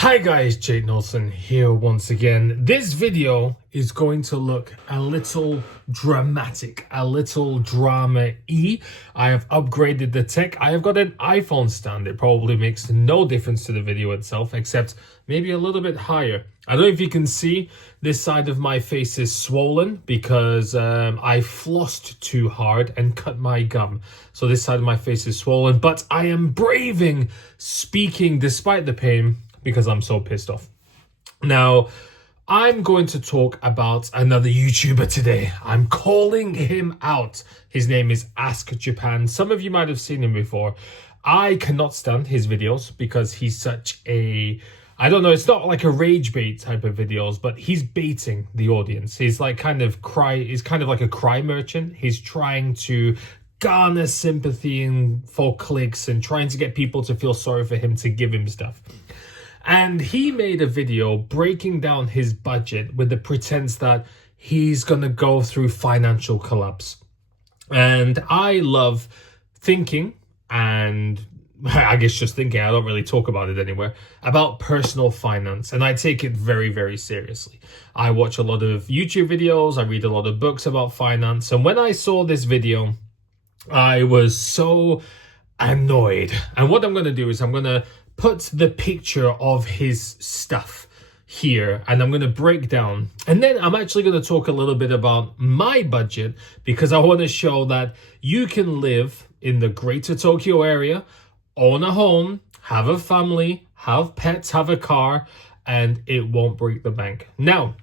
Hi guys, Jake Nelson here once again. This video is going to look a little dramatic, a little drama-y. I have upgraded the tech. I have got an iPhone stand. It probably makes no difference to the video itself, except maybe a little bit higher. I don't know if you can see, this side of my face is swollen because I flossed too hard and cut my gum. So this side of my face is swollen, but I am braving speaking despite the pain, because I'm so pissed off. Now, I'm going to talk about another YouTuber today. I'm calling him out. His name is Ask Japan. Some of you might have seen him before. I cannot stand his videos because he's such a... I don't know, it's not like a rage bait type of videos, but he's baiting the audience. He's like he's kind of like a cry merchant. He's trying to garner sympathy for clicks and trying to get people to feel sorry for him to give him stuff. And he made a video breaking down his budget with the pretense that he's going to go through financial collapse. And I love thinking, and I guess just thinking, I don't really talk about it anywhere, about personal finance. And I take it very, very seriously. I watch a lot of YouTube videos. I read a lot of books about finance. And when I saw this video, I was so annoyed. And what I'm going to do is I'm going to put the picture of his stuff here and I'm going to break down, and then I'm actually going to talk a little bit about my budget, because I want to show that you can live in the greater Tokyo area, own a home, have a family, have pets, have a car, and it won't break the bank. Now,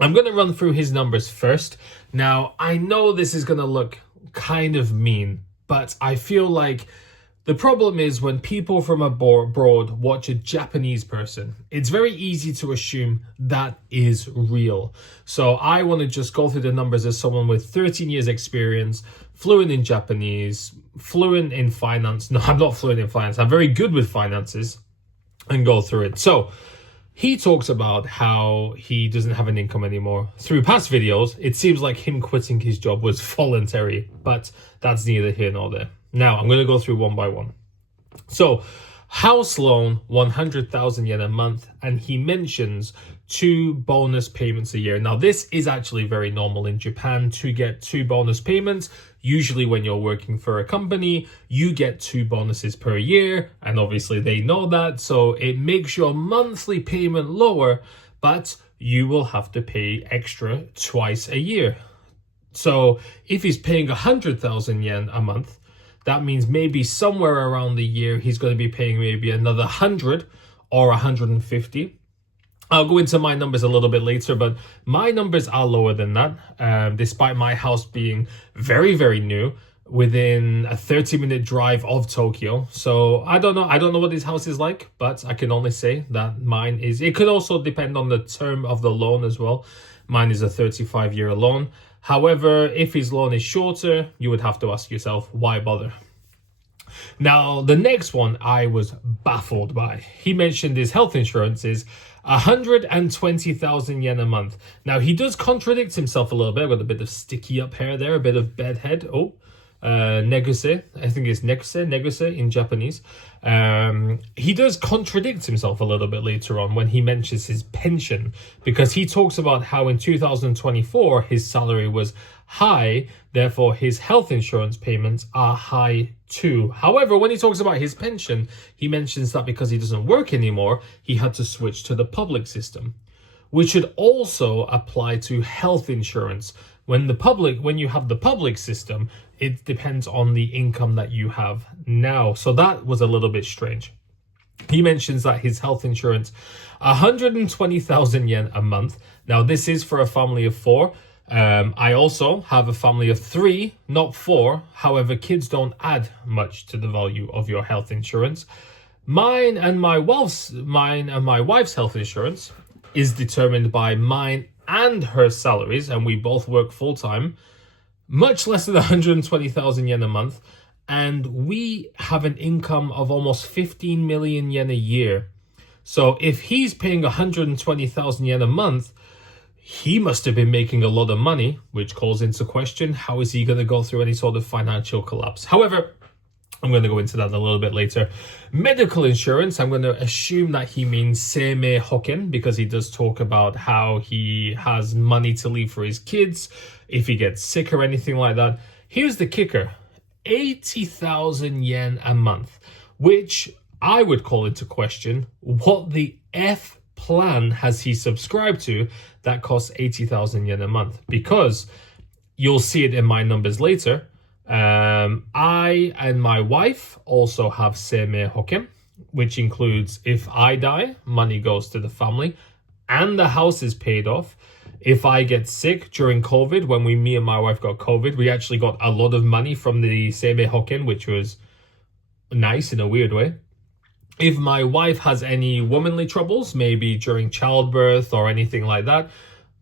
I'm going to run through his numbers first. Now, I know this is going to look kind of mean, but I feel like the problem is when people from abroad watch a Japanese person, it's very easy to assume that is real. So I want to just go through the numbers as someone with 13 years experience, fluent in Japanese, fluent in finance. No, I'm not fluent in finance. I'm very good with finances, and go through it. So he talks about how he doesn't have an income anymore. Through past videos, it seems like him quitting his job was voluntary, but that's neither here nor there. Now, I'm going to go through one by one. So, house loan, 100,000 yen a month, and he mentions 2 bonus payments a year. Now, this is actually very normal in Japan to get 2 bonus payments. Usually when you're working for a company, you get 2 bonuses per year, and obviously they know that, so it makes your monthly payment lower, but you will have to pay extra twice a year. So, if he's paying 100,000 yen a month, that means maybe somewhere around the year, he's going to be paying maybe another 100 or 150. I'll go into my numbers a little bit later, but my numbers are lower than that, despite my house being very, very new, within a 30-minute drive of Tokyo. So I don't know what this house is like, but I can only say that mine is. It could also depend on the term of the loan as well. Mine is a 35-year loan. However, if his loan is shorter, you would have to ask yourself, why bother? Now, the next one I was baffled by. He mentioned his health insurance is 120,000 yen a month. Now, he does contradict himself a little bit. I've got a bit of sticky up hair there, a bit of bedhead. Neguse. I think it's neguse in Japanese. He does contradict himself a little bit later on when he mentions his pension, because he talks about how in 2024 his salary was high, therefore his health insurance payments are high too. However, when he talks about his pension, he mentions that because he doesn't work anymore, he had to switch to the public system, which should also apply to health insurance. When you have the public system, it depends on the income that you have now. So that was a little bit strange. He mentions that his health insurance, 120,000 yen a month. Now, this is for a family of 4. I also have a family of 3, not 4. However, kids don't add much to the value of your health insurance. Mine and my wife's health insurance is determined by mine and her salaries, and we both work full-time, much less than 120,000 yen a month, and we have an income of almost 15 million yen a year. So if he's paying 120,000 yen a month, he must have been making a lot of money, which calls into question, how is he going to go through any sort of financial collapse? However, I'm going to go into that a little bit later. Medical insurance, I'm going to assume that he means Seimei Hoken, because he does talk about how he has money to leave for his kids if he gets sick or anything like that. Here's the kicker: 80,000 yen a month, which I would call into question. What the F plan has he subscribed to that costs 80,000 yen a month? Because you'll see it in my numbers later. I and my wife also have Seimei Hoken, which includes if I die, money goes to the family and the house is paid off. If I get sick during COVID, when me and my wife got COVID, we actually got a lot of money from the Seimei Hoken, which was nice in a weird way. If my wife has any womanly troubles, maybe during childbirth or anything like that,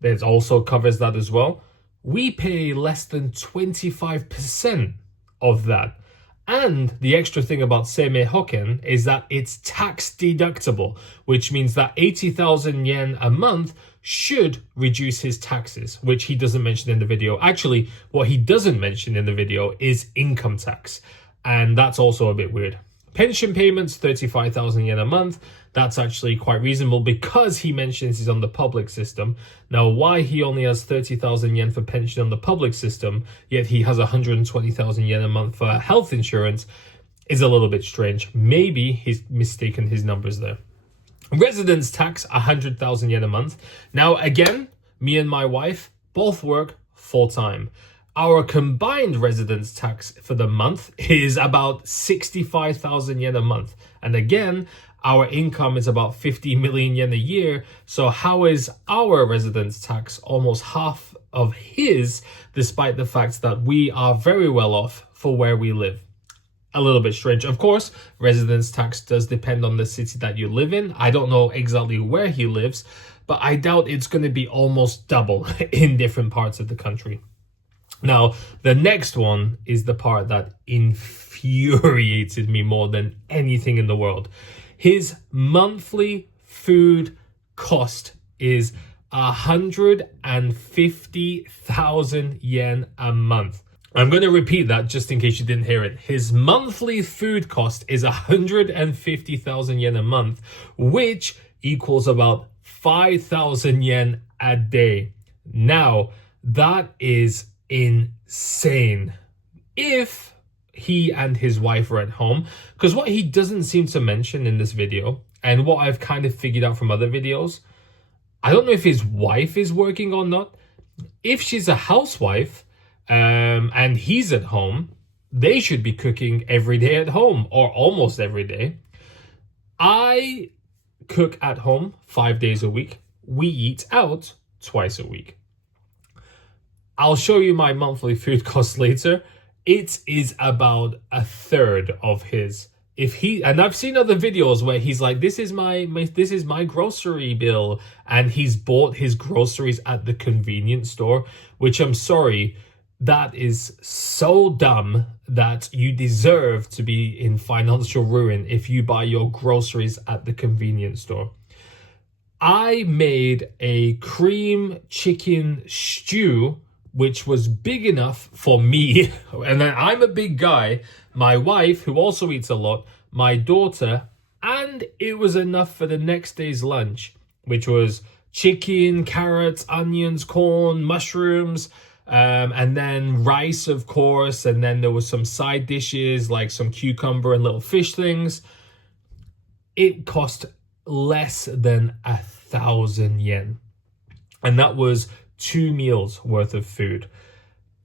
it also covers that as well. We pay less than 25% of that. And the extra thing about Seimei Hoken is that it's tax deductible, which means that 80,000 yen a month should reduce his taxes, which he doesn't mention in the video. Actually, what he doesn't mention in the video is income tax. And that's also a bit weird. Pension payments, 35,000 yen a month. That's actually quite reasonable because he mentions he's on the public system. Now, why he only has 30,000 yen for pension on the public system, yet he has 120,000 yen a month for health insurance, is a little bit strange. Maybe he's mistaken his numbers there. Residence tax, 100,000 yen a month. Now, again, me and my wife both work full-time. Our combined residence tax for the month is about 65,000 yen a month. And again, our income is about 50 million yen a year. So how is our residence tax almost half of his, despite the fact that we are very well off for where we live? A little bit strange. Of course, residence tax does depend on the city that you live in. I don't know exactly where he lives, but I doubt it's going to be almost double in different parts of the country. Now, the next one is the part that infuriated me more than anything in the world. His monthly food cost is 150,000 yen a month. I'm going to repeat that just in case you didn't hear it. His monthly food cost is 150,000 yen a month, which equals about 5,000 yen a day. Now, that is insane if he and his wife are at home, because what he doesn't seem to mention in this video, and what I've kind of figured out from other videos, I don't know if his wife is working or not. If she's a housewife and he's at home, they should be cooking every day at home or almost every day. I cook at home 5 days a week. We eat out twice a week. I'll show you my monthly food cost later. It is about a third of his. And I've seen other videos where he's like, this is my grocery bill, and he's bought his groceries at the convenience store, which I'm sorry, that is so dumb that you deserve to be in financial ruin if you buy your groceries at the convenience store. I made a cream chicken stew, which was big enough for me, and then I'm a big guy, my wife, who also eats a lot, my daughter, and it was enough for the next day's lunch, which was chicken, carrots, onions, corn, mushrooms, and then rice, of course, and then there was some side dishes like some cucumber and little fish things. It cost less than 1,000 yen, and that was 2 meals worth of food.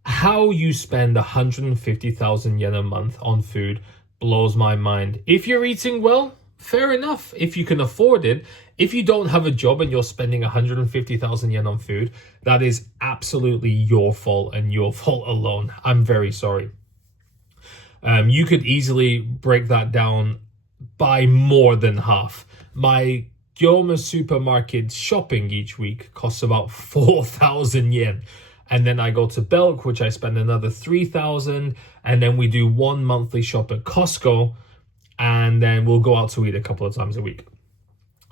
How you spend 150,000 yen a month on food blows my mind. If you're eating well, fair enough. If you can afford it. If you don't have a job and you're spending 150,000 yen on food, that is absolutely your fault and your fault alone. I'm very sorry. You could easily break that down by more than half. My Gyoma supermarket shopping each week costs about 4,000 yen. And then I go to Belk, which I spend another 3,000. And then we do one monthly shop at Costco. And then we'll go out to eat a couple of times a week.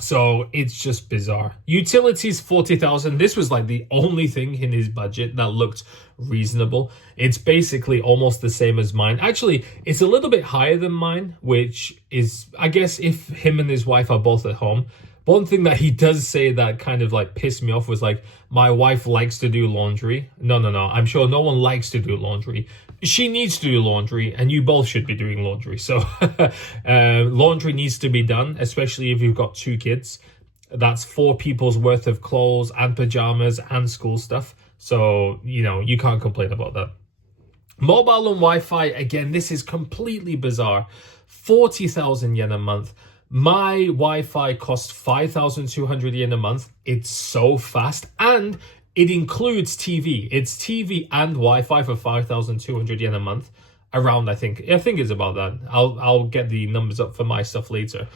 So it's just bizarre. Utilities 40,000. This was like the only thing in his budget that looked reasonable. It's basically almost the same as mine. Actually, it's a little bit higher than mine, which is, I guess, if him and his wife are both at home. One thing that he does say that kind of like pissed me off was like, my wife likes to do laundry. No. I'm sure no one likes to do laundry. She needs to do laundry, and you both should be doing laundry. So laundry needs to be done, especially if you've got 2 kids. That's 4 people's worth of clothes and pajamas and school stuff. So, you can't complain about that. Mobile and Wi-Fi, again, this is completely bizarre. 40,000 yen a month. My Wi-Fi costs 5,200 yen a month. It's so fast, and it includes TV. It's TV and Wi-Fi for 5,200 yen a month. Around, I think it's about that. I'll get the numbers up for my stuff later.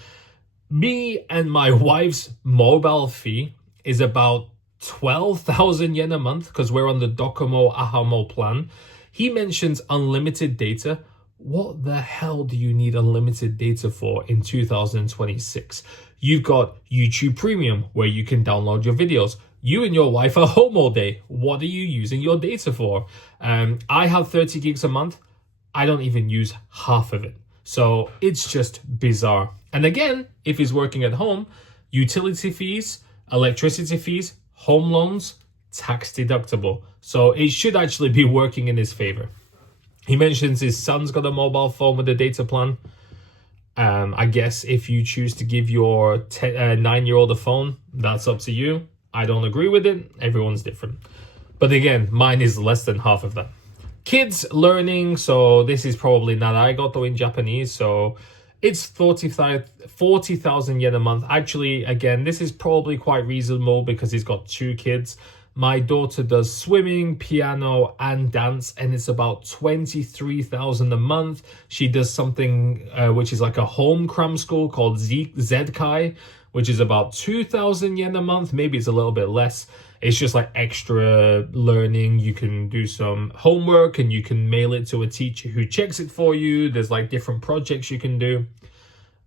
Me and my wife's mobile fee is about 12,000 yen a month because we're on the Docomo Ahamo plan. He mentions unlimited data. What the hell do you need unlimited data for in 2026? You've got YouTube Premium where you can download your videos. You and your wife are home all day. What are you using your data for? I have 30 gigs a month. I don't even use half of it. So it's just bizarre. And again, if he's working at home, utility fees, electricity fees, home loans, tax deductible. So it should actually be working in his favor. He mentions his son's got a mobile phone with a data plan. I guess if you choose to give your 9-year-old a phone, that's up to you. I don't agree with it. Everyone's different. But again, mine is less than half of that. Kids learning, so this is probably Naraigoto in Japanese, so it's 40,000 yen a month. Actually, again, this is probably quite reasonable because he's got 2 kids. My daughter does swimming, piano, and dance, and it's about 23,000 a month. She does something which is like a home cram school called Zedkai, which is about 2,000 yen a month. Maybe it's a little bit less. It's just like extra learning. You can do some homework and you can mail it to a teacher who checks it for you. There's like different projects you can do.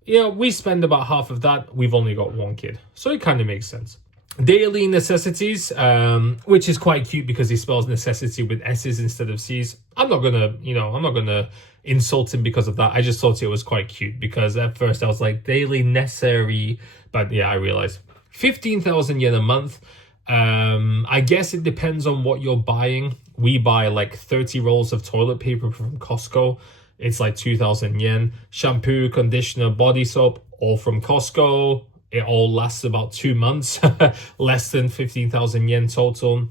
We spend about half of that. We've only got 1 kid, so it kind of makes sense. Daily necessities, which is quite cute because he spells necessity with S's instead of C's. I'm not gonna insult him because of that. I just thought it was quite cute because at first I was like, daily necessary, but yeah, I realized 15,000 yen a month. I guess it depends on what you're buying. We buy like 30 rolls of toilet paper from Costco. It's like 2,000 yen. Shampoo, conditioner, body soap, all from Costco. It all lasts about 2 months, less than 15,000 yen total.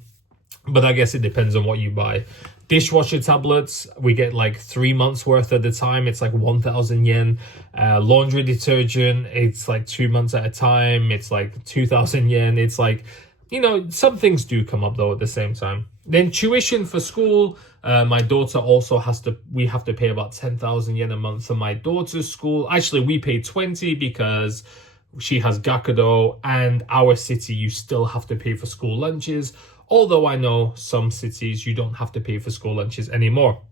But I guess it depends on what you buy. Dishwasher tablets, we get like 3 months worth at a time. It's like 1,000 yen. Laundry detergent, it's like 2 months at a time. It's like 2,000 yen. It's like, some things do come up though at the same time. Then tuition for school. My daughter also we have to pay about 10,000 yen a month for my daughter's school. Actually, we pay 20 because she has Gakudo, and our city, you still have to pay for school lunches. Although I know some cities, you don't have to pay for school lunches anymore.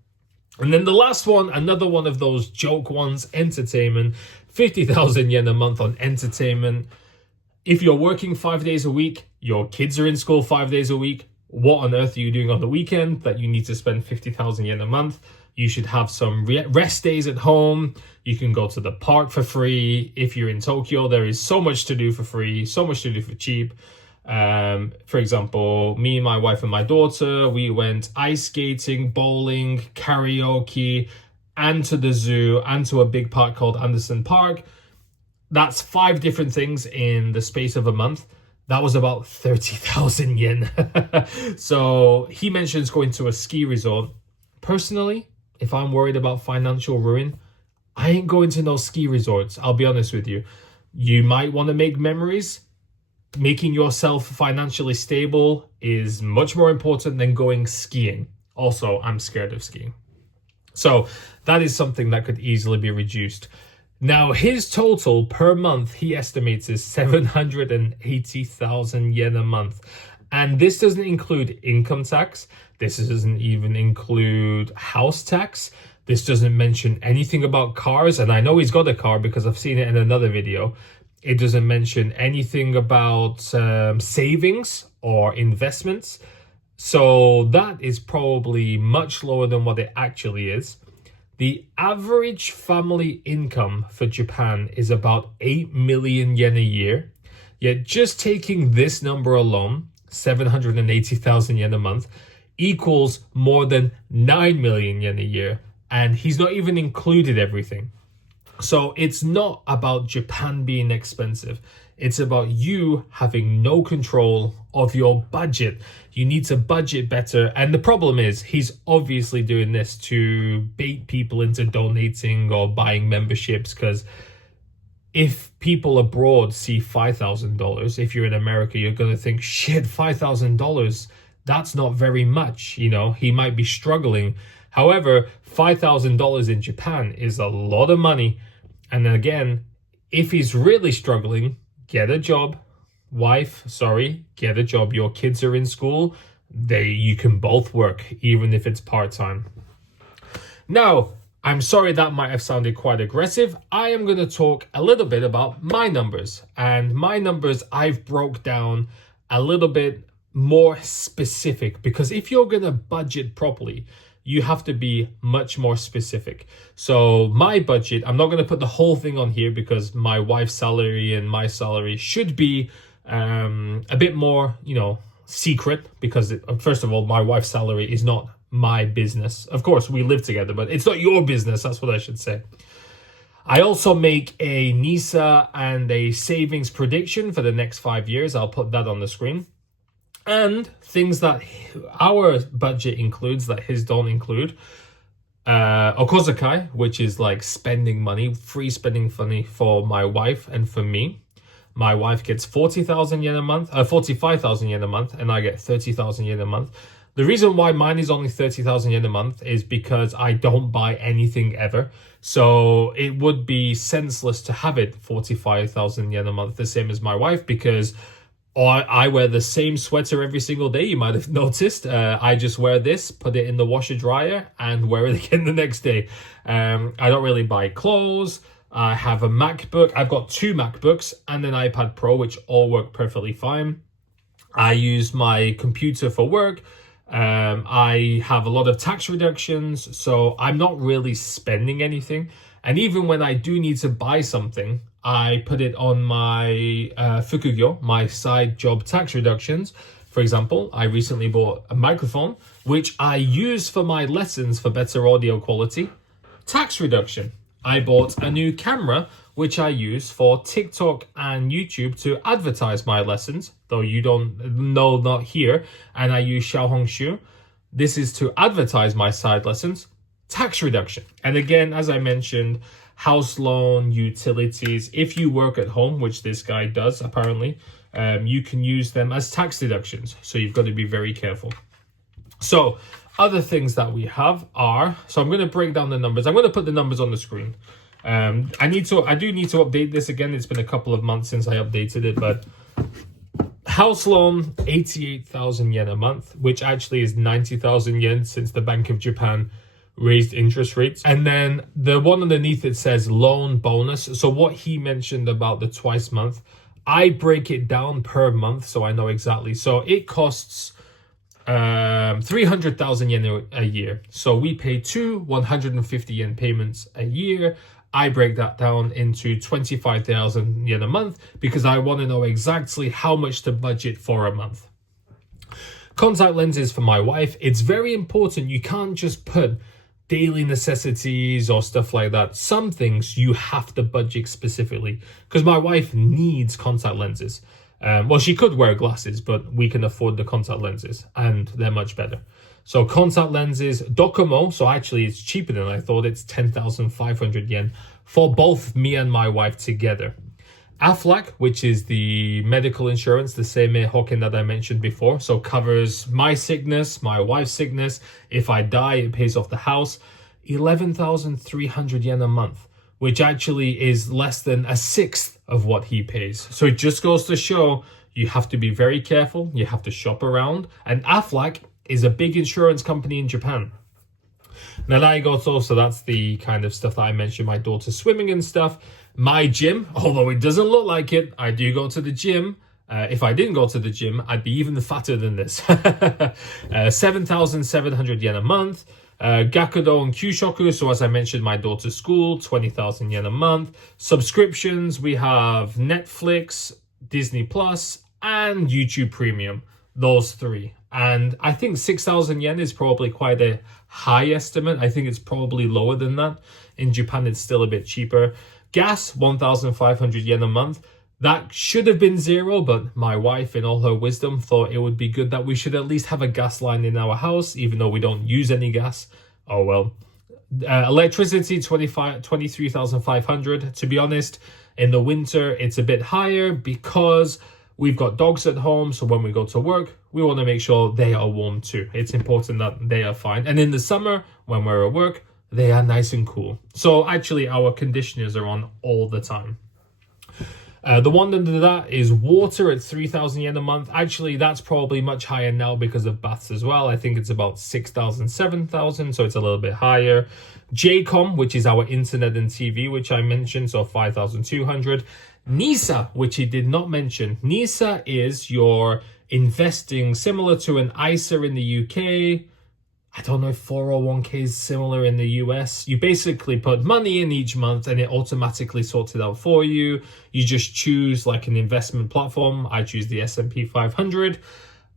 And then the last one, another one of those joke ones, entertainment. 50,000 yen a month on entertainment. If you're working 5 days a week, your kids are in school 5 days a week, what on earth are you doing on the weekend that you need to spend 50,000 yen a month? You should have some rest days at home. You can go to the park for free. If you're in Tokyo, there is so much to do for free, so much to do for cheap. For example, me, my wife, and my daughter, we went ice skating, bowling, karaoke, and to the zoo, and to a big park called Anderson Park. That's 5 different things in the space of a month. That was about 30,000 yen. So he mentions going to a ski resort. Personally, if I'm worried about financial ruin, I ain't going to no ski resorts. I'll be honest with you. You might want to make memories. Making yourself financially stable is much more important than going skiing. Also, I'm scared of skiing. So that is something that could easily be reduced. Now, his total per month, he estimates, is 780,000 yen a month. And this doesn't include income tax. This doesn't even include house tax. This doesn't mention anything about cars. And I know he's got a car because I've seen it in another video. It doesn't mention anything about savings or investments. So that is probably much lower than what it actually is. The average family income for Japan is about 8 million yen a year. Yet just taking this number alone, 780,000 yen a month, equals more than 9 million yen a year. And he's not even included everything. So it's not about Japan being expensive. It's about you having no control of your budget. You need to budget better. And the problem is he's obviously doing this to bait people into donating or buying memberships, because if people abroad see $5,000, if you're in America, you're going to think, shit, $5,000, that's not very much. You know, he might be struggling. However, $5,000 in Japan is a lot of money. And then again, if he's really struggling, get a job. Get a job. Your kids are in school. You can both work, even if it's part-time. Now, I'm sorry that might have sounded quite aggressive. I am going to talk a little bit about my numbers. And my numbers, I've broke down a little bit more specific, because if you're going to budget properly, you have to be much more specific. So my budget, I'm not going to put the whole thing on here because my wife's salary and my salary should be a bit more, secret, because first of all, my wife's salary is not my business. Of course, we live together, but it's not your business. That's what I should say. I also make a NISA and a savings prediction for the next 5 years. I'll put that on the screen. And things that our budget includes that his don't include. Okozakai, which is like spending money, free spending money for my wife and for me. My wife gets 40,000 yen a month, 45,000 yen a month, and I get 30,000 yen a month. The reason why mine is only 30,000 yen a month is because I don't buy anything ever. So it would be senseless to have it 45,000 yen a month, the same as my wife, because I wear the same sweater every single day. You might have noticed. I just wear this, put it in the washer dryer, and wear it again the next day. I don't really buy clothes. I have a MacBook. I've got 2 MacBooks and an iPad Pro, which all work perfectly fine. I use my computer for work. I have a lot of tax reductions, so I'm not really spending anything. And even when I do need to buy something, I put it on my fukugyo, my side job tax reductions. For example, I recently bought a microphone, which I use for my lessons for better audio quality. Tax reduction. I bought a new camera, which I use for TikTok and YouTube to advertise my lessons, though you don't know, not here. And I use Xiaohongshu. This is to advertise my side lessons. Tax reduction. And again, as I mentioned, house loan, utilities. If you work at home, which this guy does apparently, you can use them as tax deductions. So you've got to be very careful. So other things that we have are, so I'm going to break down the numbers. I'm going to put the numbers on the screen. I do need to update this again. It's been a couple of months since I updated it, but house loan, 88,000 yen a month, which actually is 90,000 yen since the Bank of Japan raised interest rates. And then the one underneath it says loan bonus. So what he mentioned about the twice month, I break it down per month so I know exactly. So it costs 300,000 yen a year. So we pay 150 yen payments a year. I break that down into 25,000 yen a month because I want to know exactly how much to budget for a month. Contact lenses for my wife. It's very important. You can't just put daily necessities or stuff like that. Some things you have to budget specifically, because my wife needs contact lenses. Well, she could wear glasses, but we can afford the contact lenses and they're much better. So contact lenses, Docomo, so actually it's cheaper than I thought. It's 10,500 yen for both me and my wife together. Aflac, which is the medical insurance, the Seimei Hoken that I mentioned before. So covers my sickness, my wife's sickness. If I die, it pays off the house. 11,300 yen a month, which actually is less than a sixth of what he pays. So it just goes to show you have to be very careful. You have to shop around. And Aflac is a big insurance company in Japan. Naraigoto, so that's the kind of stuff that I mentioned, my daughter's swimming and stuff. My gym, although it doesn't look like it, I do go to the gym. If I didn't go to the gym, I'd be even fatter than this. 7,700 yen a month. Gakudo and Kyushoku, so as I mentioned, my daughter's school, 20,000 yen a month. Subscriptions, we have Netflix, Disney Plus, and YouTube Premium. Those three. And I think 6,000 yen is probably quite a high estimate. I think it's probably lower than that. In Japan, it's still a bit cheaper. Gas, 1,500 yen a month. That should have been zero, but my wife, in all her wisdom, thought it would be good that we should at least have a gas line in our house, even though we don't use any gas. Oh well. Electricity, 23,500. To be honest, in the winter, it's a bit higher because we've got dogs at home. So when we go to work, we want to make sure they are warm too. It's important that they are fine. And in the summer, when we're at work, they are nice and cool. So actually, our conditioners are on all the time. The one under that is water at 3,000 yen a month. Actually, that's probably much higher now because of baths as well. I think it's about 6,000, 7,000, so it's a little bit higher. JCOM, which is our internet and TV, which I mentioned, so 5,200. NISA, which he did not mention. NISA is your investing similar to an ISA in the UK. I don't know if 401k is similar in the US. You basically put money in each month and it automatically sorts it out for you. You just choose like an investment platform. I choose the S&P 500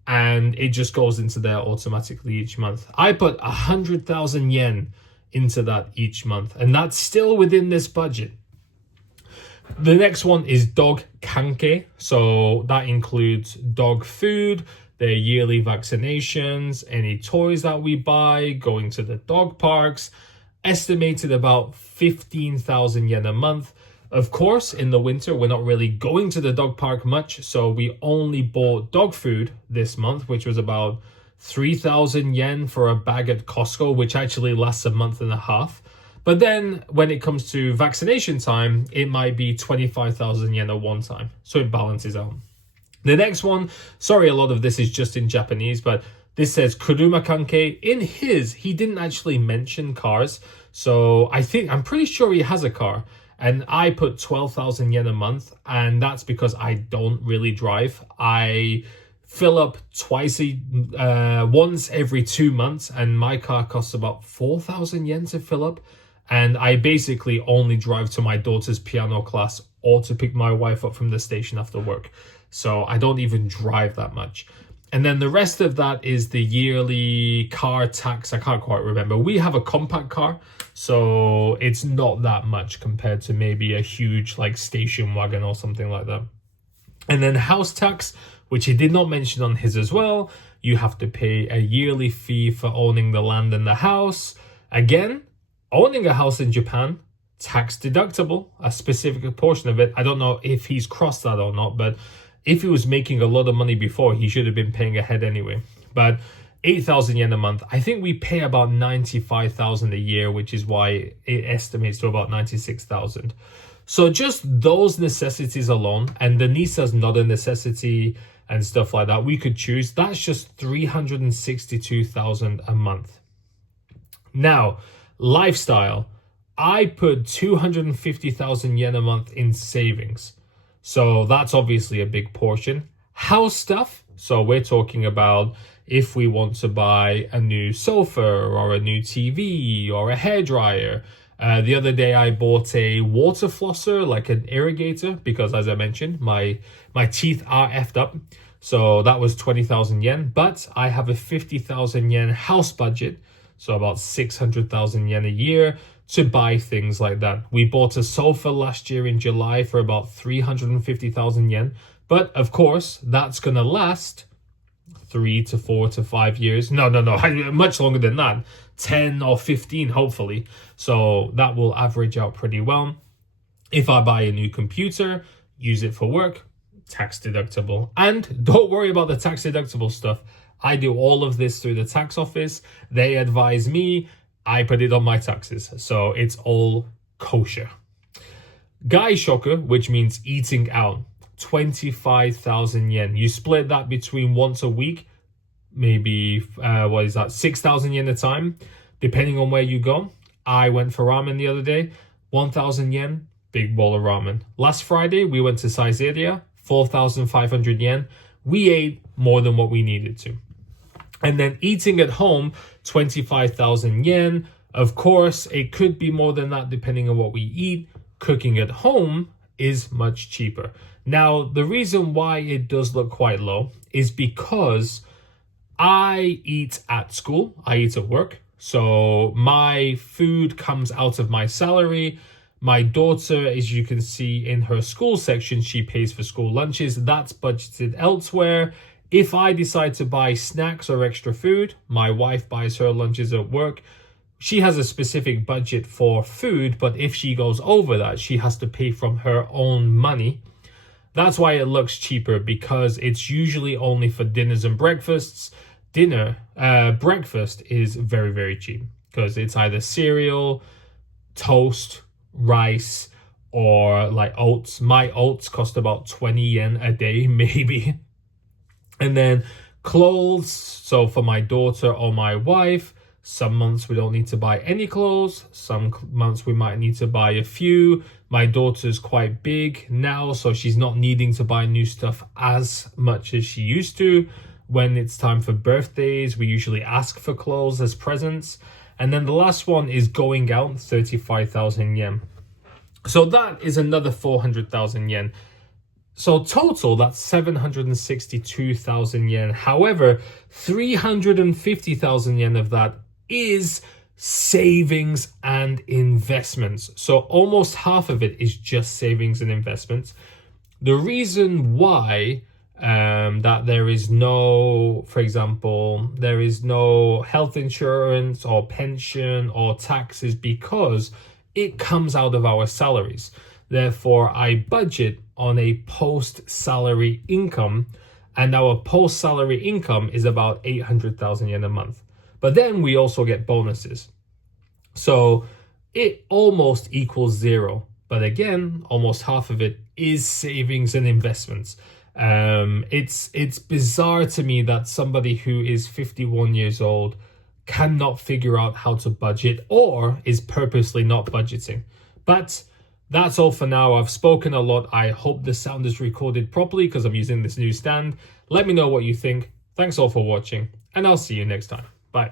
and it just goes into there automatically each month. I put 100,000 yen into that each month, and that's still within this budget. The next one is dog kanke. So that includes dog food, their yearly vaccinations, any toys that we buy, going to the dog parks, estimated about 15,000 yen a month. Of course, in the winter, we're not really going to the dog park much, so we only bought dog food this month, which was about 3,000 yen for a bag at Costco, which actually lasts a month and a half. But then when it comes to vaccination time, it might be 25,000 yen at one time, so it balances out. The next one, sorry, a lot of this is just in Japanese, but this says kuruma kanke. In his, he didn't actually mention cars. So I'm pretty sure he has a car. And I put 12,000 yen a month. And that's because I don't really drive. I fill up once every 2 months. And my car costs about 4,000 yen to fill up. And I basically only drive to my daughter's piano class or to pick my wife up from the station after work. So I don't even drive that much. And then the rest of that is the yearly car tax. I can't quite remember. We have a compact car, so it's not that much compared to maybe a huge like station wagon or something like that. And then house tax, which he did not mention on his as well. You have to pay a yearly fee for owning the land and the house. Again, owning a house in Japan, tax deductible, a specific portion of it. I don't know if he's crossed that or not, but if he was making a lot of money before, he should have been paying ahead anyway. But 8,000 yen a month. I think we pay about 95,000 a year, which is why it estimates to about 96,000. So just those necessities alone, and the NISA's not a necessity and stuff like that, we could choose. That's just 362,000 a month. Now, lifestyle. I put 250,000 yen a month in savings. So that's obviously a big portion. House stuff. So we're talking about if we want to buy a new sofa or a new TV or a hairdryer. The other day I bought a water flosser, like an irrigator, because as I mentioned, my teeth are effed up. So that was 20,000 yen. But I have a 50,000 yen house budget. So about 600,000 yen a year to buy things like that. We bought a sofa last year in July for about 350,000 yen. But of course, that's going to last 3 to 4 to 5 years. No, much longer than that. 10 or 15, hopefully. So that will average out pretty well. If I buy a new computer, use it for work, tax deductible. And don't worry about the tax deductible stuff. I do all of this through the tax office. They advise me. I put it on my taxes. So it's all kosher. Gaishoku, which means eating out, 25,000 yen. You split that between once a week, maybe, 6,000 yen a time, depending on where you go. I went for ramen the other day, 1,000 yen. big bowl of ramen. Last Friday, we went to Saizeriya, 4,500 yen. We ate more than what we needed to. And then eating at home, 25,000 yen. Of course, it could be more than that depending on what we eat. Cooking at home is much cheaper. Now, the reason why it does look quite low is because I eat at school, I eat at work. So my food comes out of my salary. My daughter, as you can see in her school section, she pays for school lunches. That's budgeted elsewhere. If I decide to buy snacks or extra food, my wife buys her lunches at work. She has a specific budget for food, but if she goes over that, she has to pay from her own money. That's why it looks cheaper, because it's usually only for dinners and breakfasts. Breakfast is very, very cheap because it's either cereal, toast, rice, or like oats. My oats cost about 20 yen a day, maybe. And then clothes. So for my daughter or my wife, some months we don't need to buy any clothes. Some months we might need to buy a few. My daughter's quite big now, so she's not needing to buy new stuff as much as she used to. When it's time for birthdays, we usually ask for clothes as presents. And then the last one is going out, 35,000 yen. So that is another 400,000 yen. So total, that's 762,000 yen. However, 350,000 yen of that is savings and investments. So almost half of it is just savings and investments. The reason why that there is no, for example, there is no health insurance or pension or taxes, because it comes out of our salaries. Therefore, I budget on a post-salary income, and our post-salary income is about 800,000 yen a month. But then we also get bonuses. So it almost equals zero. But again, almost half of it is savings and investments. It's bizarre to me that somebody who is 51 years old cannot figure out how to budget, or is purposely not budgeting. But that's all for now. I've spoken a lot. I hope the sound is recorded properly because I'm using this new stand. Let me know what you think. Thanks all for watching, and I'll see you next time. Bye.